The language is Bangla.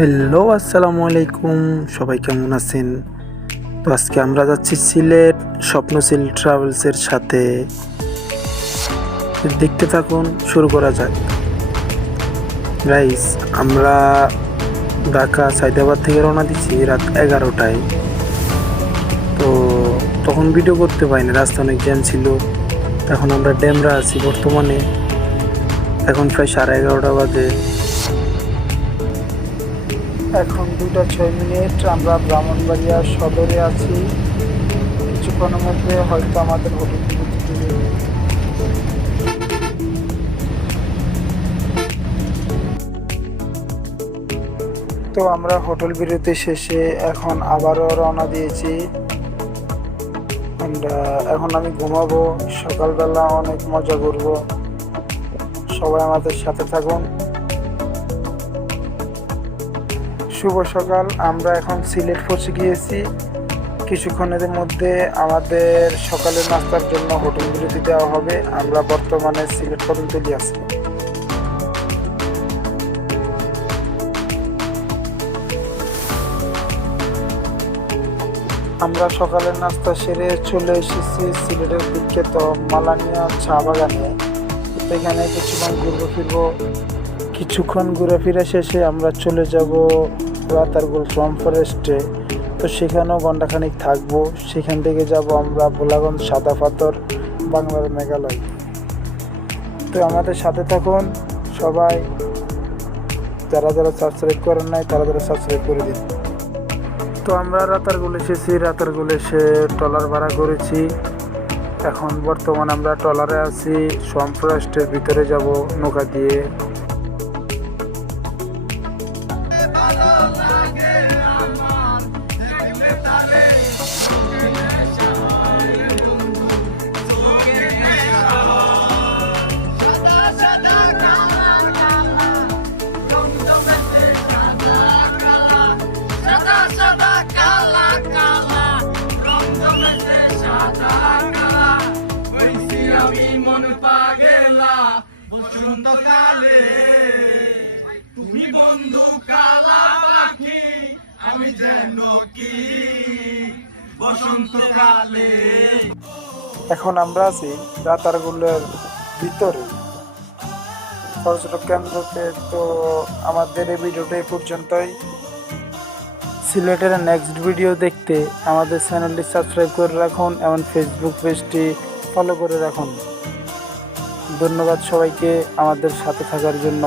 হ্যালো, আসসালামু আলাইকুম। সবাই কেমন আছেন? তো আজকে আমরা যাচ্ছি সিলেট স্বপ্নশীল ট্রাভেলসের সাথে। দেখতে থাকুন, শুরু করা যাক। গাইস, আমরা ঢাকা সায়দাবাদ থেকে রওনা দিচ্ছি রাত 11টায়। তো তখন ভিডিও করতে পারিনি, রাস্তা অনেক জ্যাম ছিল। এখন আমরা ডেমরা আছি বর্তমানে। এখন প্রায় 11:30 বাজে। এখন 2:06 আমরা ব্রাহ্মণবাড়িয়া সদরে আছি। কিছুক্ষণের মধ্যে হয়তো আমাদের হোটেল দিবে। তো আমরা হোটেল বিরতি শেষে এখন আবারও রওনা দিয়েছি। এখন আমি ঘুমাবো, সকালবেলা অনেক মজা করব। সবাই আমাদের সাথে থাকুন। শুভ সকাল। আমরা এখন সিলেট পৌঁছে গিয়েছি। কিছুক্ষণের মধ্যে আমাদের সকালের নাস্তার জন্য হোটেল বিরতি দেওয়া হবে। আমরা বর্তমানে সিলেট কদমতলী আছি। আমরা সকালের নাস্তা সেরে চলে এসেছি সিলেটের বিখ্যাত মালানিয়া চা বাগানে। এখানে কিছুক্ষণ ঘুরে ফিরে শেষে আমরা চলে যাব রাতারগুল সোয়াম ফরেস্টে। তো সেখানেও ঘণ্টাখানিক থাকবো। সেখান থেকে যাব আমরা ভোলাগঞ্জ সাদা পাথর, বাংলার মেঘালয়। তো আমাদের সাথে থাকুন সবাই। যারা যারা সাবস্ক্রাইব করেন নাই তারা সাবস্ক্রাইব করে দিন। তো আমরা রাতারগুল এসেছি। রাতারগুল এসে ট্রলার ভাড়া করেছি। এখন বর্তমানে আমরা ট্রলারে আছি। সোয়াম ফরেস্টের ভিতরে যাব নৌকা দিয়ে। বসন্তকালে তুমি বন্ধু কালা পাখি, আমি যেন কি বসন্তকালে। এখন আমরা আছি রাতারগুলের ভিতরে পর্যটক কেন্দ্রতে। তো আমাদের এই ভিডিওটা এই পর্যন্তই। সিলেটের নেক্সট ভিডিও দেখতে আমাদের চ্যানেলটি সাবস্ক্রাইব করে রাখুন এবং ফেসবুক পেজটি ফলো করে রাখুন। ধন্যবাদ সবাইকে আমাদের সাথে থাকার জন্য।